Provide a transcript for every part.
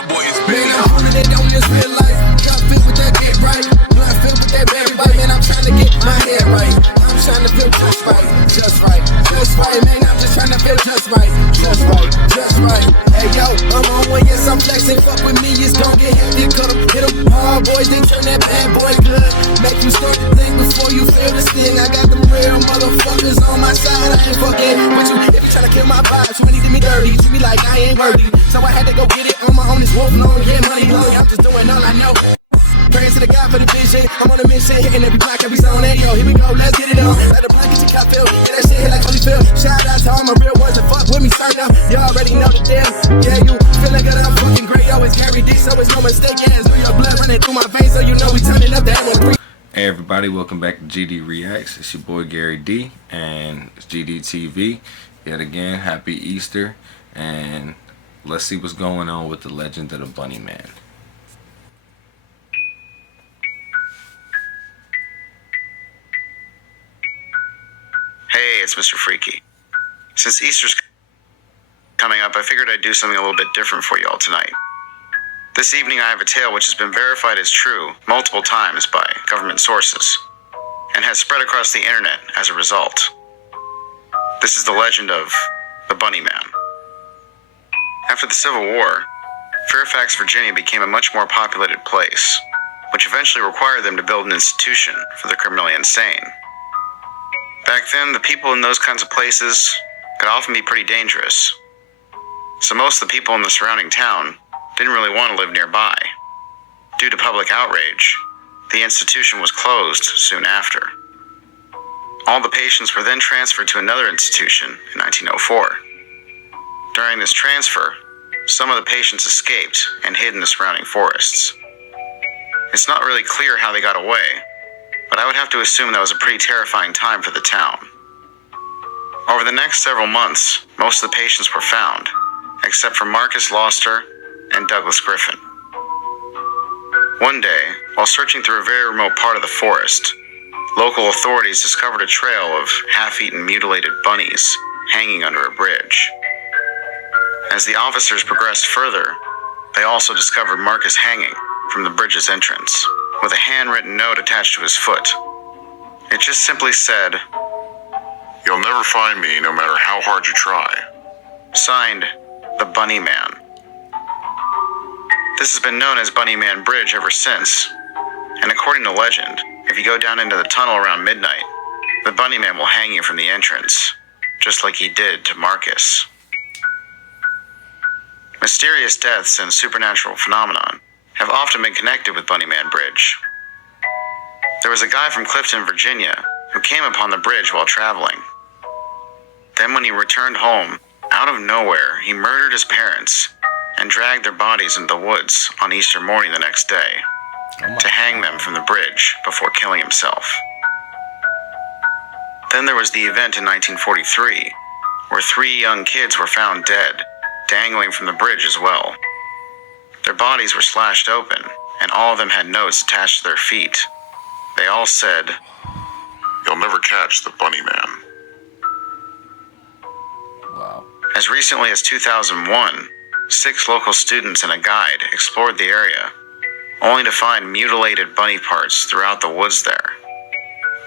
My boy is big. Man, I'm holding it on this real life. Got fit with that get right. Blood fit with that berry white. Man, I'm trying to get my head right. I'm trying to feel just right. Just right. Just right. Man, I'm just trying to feel just right. Just right. Just right. Hey, yo, I'm on one. Yes, I'm flexing. Fuck with me, it's gon' get hectic. Cut 'em, hit 'em. Hard boys, they turn that bad boy good. Make you start to think before you feel the sting. I got them real motherfuckers on my side. I ain't fucking with you. If you tryna kill my vibes, you ain't do me dirty. You treat me like I ain't worthy. So I had to go get it on my own. This wolf long, yeah, money long. I'm just doing all I know. Praying to the God for the vision. I'm on a mission, hitting every block, every zone. Hey, yo, here we go, let's get it on. Let the block get your cop feel. Yeah, that shit hit like Holyfield. Shout out to all my real ones that fuck with me, sign up. You already know the deal. Yeah, you feeling good, I'm fucking great. Always Gary D, so it's no mistake. Yeah, it's New York blood running through my veins, so you know we turning up the M3. Hey everybody, welcome back to GD Reacts. It's your boy Gary D and it's GD TV. Yet again, happy Easter, and let's see what's going on with the legend of the BunnyMan. Hey, it's Mr. Freaky. Since Easter's coming up, I figured I'd do something a little bit different for you all tonight. This evening I have a tale which has been verified as true multiple times by government sources and has spread across the internet as a result. This is the legend of the BunnyMan. After the Civil War, Fairfax, Virginia became a much more populated place, which eventually required them to build an institution for the criminally insane. Back then, the people in those kinds of places could often be pretty dangerous, so most of the people in the surrounding town didn't really want to live nearby. Due to public outrage, the institution was closed soon after. All the patients were then transferred to another institution in 1904. During this transfer, some of the patients escaped and hid in the surrounding forests. It's not really clear how they got away, but I would have to assume that was a pretty terrifying time for the town. Over the next several months, most of the patients were found, except for Marcus Lauster and Douglas Griffin. One day, while searching through a very remote part of the forest, local authorities discovered a trail of half-eaten mutilated bunnies hanging under a bridge. As the officers progressed further, they also discovered Marcus hanging from the bridge's entrance, with a handwritten note attached to his foot. It just simply said, "You'll never find me no matter how hard you try." Signed, the BunnyMan. This has been known as BunnyMan Bridge ever since, and according to legend, if you go down into the tunnel around midnight, the BunnyMan will hang you from the entrance, just like he did to Marcus. Mysterious deaths and supernatural phenomenon have often been connected with BunnyMan Bridge. There was a guy from Clifton, Virginia, who came upon the bridge while traveling. Then when he returned home, out of nowhere, he murdered his parents and dragged their bodies into the woods on Easter morning the next day to hang them from the bridge before killing himself. Then there was the event in 1943, where 3 young kids were found dead, dangling from the bridge as well. Their bodies were slashed open, and all of them had notes attached to their feet. They all said, "You'll never catch the BunnyMan." Wow. As recently as 2001, 6 local students and a guide explored the area, only to find mutilated bunny parts throughout the woods there.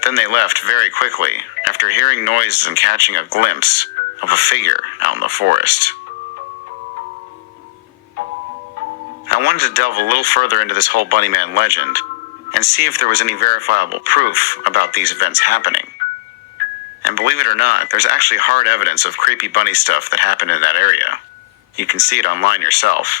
Then they left very quickly after hearing noises and catching a glimpse of a figure out in the forest. I wanted to delve a little further into this whole BunnyMan legend and see if there was any verifiable proof about these events happening. And believe it or not, there's actually hard evidence of creepy bunny stuff that happened in that area. You can see it online yourself.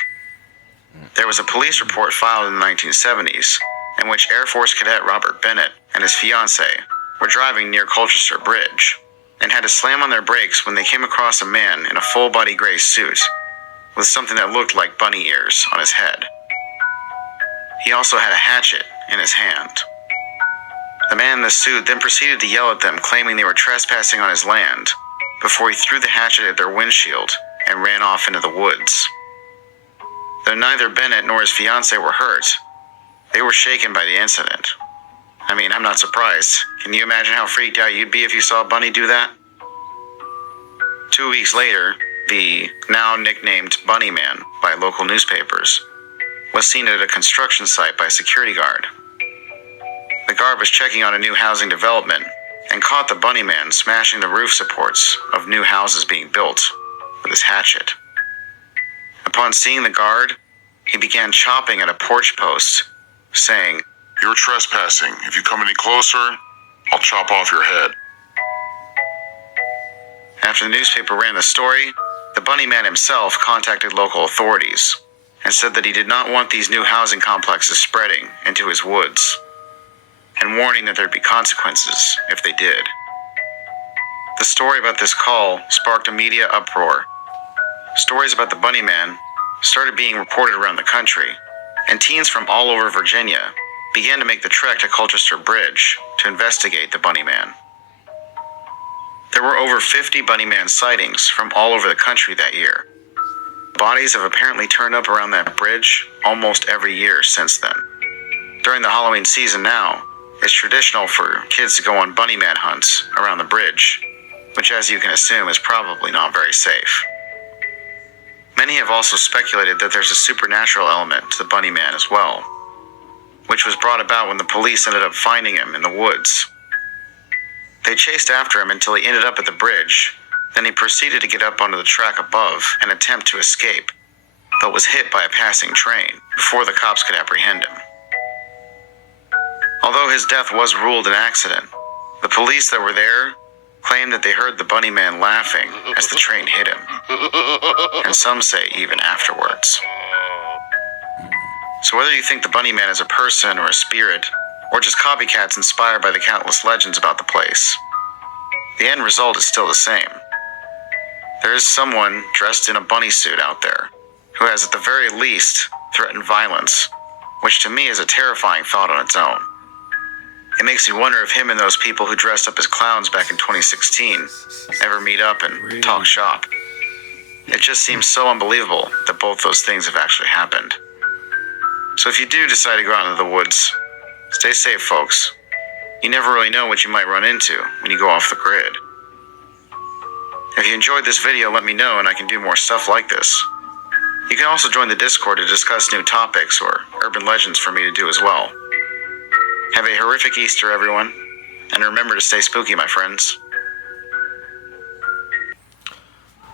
There was a police report filed in the 1970s in which Air Force Cadet Robert Bennett and his fiancée were driving near Colchester Bridge and had to slam on their brakes when they came across a man in a full-body gray suit with something that looked like bunny ears on his head. He also had a hatchet in his hand. The man in the suit then proceeded to yell at them, claiming they were trespassing on his land, before he threw the hatchet at their windshield and ran off into the woods. Though neither Bennett nor his fiancée were hurt, they were shaken by the incident. I mean, I'm not surprised. Can you imagine how freaked out you'd be if you saw Bunny do that? 2 weeks later, the now nicknamed BunnyMan by local newspapers, was seen at a construction site by a security guard. The guard was checking on a new housing development and caught the BunnyMan smashing the roof supports of new houses being built with his hatchet. Upon seeing the guard, he began chopping at a porch post, saying, "You're trespassing. If you come any closer, I'll chop off your head." After the newspaper ran the story, the BunnyMan himself contacted local authorities and said that he did not want these new housing complexes spreading into his woods, and warning that there'd be consequences if they did. The story about this call sparked a media uproar. Stories about the BunnyMan started being reported around the country, and teens from all over Virginia began to make the trek to Colchester Bridge to investigate the BunnyMan. There were over 50 BunnyMan sightings from all over the country that year. Bodies have apparently turned up around that bridge almost every year since then. During the Halloween season now, it's traditional for kids to go on BunnyMan hunts around the bridge, which, as you can assume, is probably not very safe. Many have also speculated that there's a supernatural element to the BunnyMan as well, which was brought about when the police ended up finding him in the woods. They chased after him until he ended up at the bridge, then he proceeded to get up onto the track above and attempt to escape, but was hit by a passing train before the cops could apprehend him. Although his death was ruled an accident, the police that were there claimed that they heard the BunnyMan laughing as the train hit him, and some say even afterwards. So whether you think the BunnyMan is a person or a spirit, or just copycats inspired by the countless legends about the place, the end result is still the same. There is someone dressed in a bunny suit out there who has at the very least threatened violence, which to me is a terrifying thought on its own. It makes me wonder if him and those people who dressed up as clowns back in 2016 ever meet up and talk shop. It just seems so unbelievable that both those things have actually happened. So if you do decide to go out into the woods, stay safe, folks. You never really know what you might run into when you go off the grid. If you enjoyed this video, let me know and I can do more stuff like this. You can also join the Discord to discuss new topics or urban legends for me to do as well. Have a horrific Easter, everyone, and remember to stay spooky, my friends.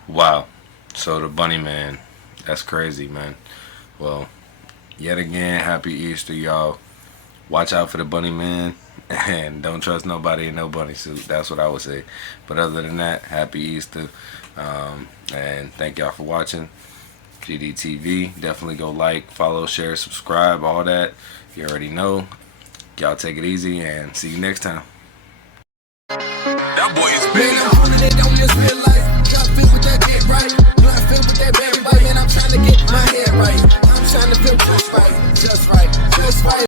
Wow. So the BunnyMan, that's crazy, man. Well, yet again, happy Easter, y'all. Watch out for the BunnyMan and don't trust nobody in no bunny suit. That's what I would say. But other than that, happy Easter. And thank y'all for watching. GDTV. Definitely go like, follow, share, subscribe, all that. You already know. Y'all take it easy and see you next time. That boy is big. Man, I'm on it on this real life. Got feel with that get right. Blood filled with that berry bite. Man, I'm trying to get my head right. I'm trying to feel just right. Just right. Just right.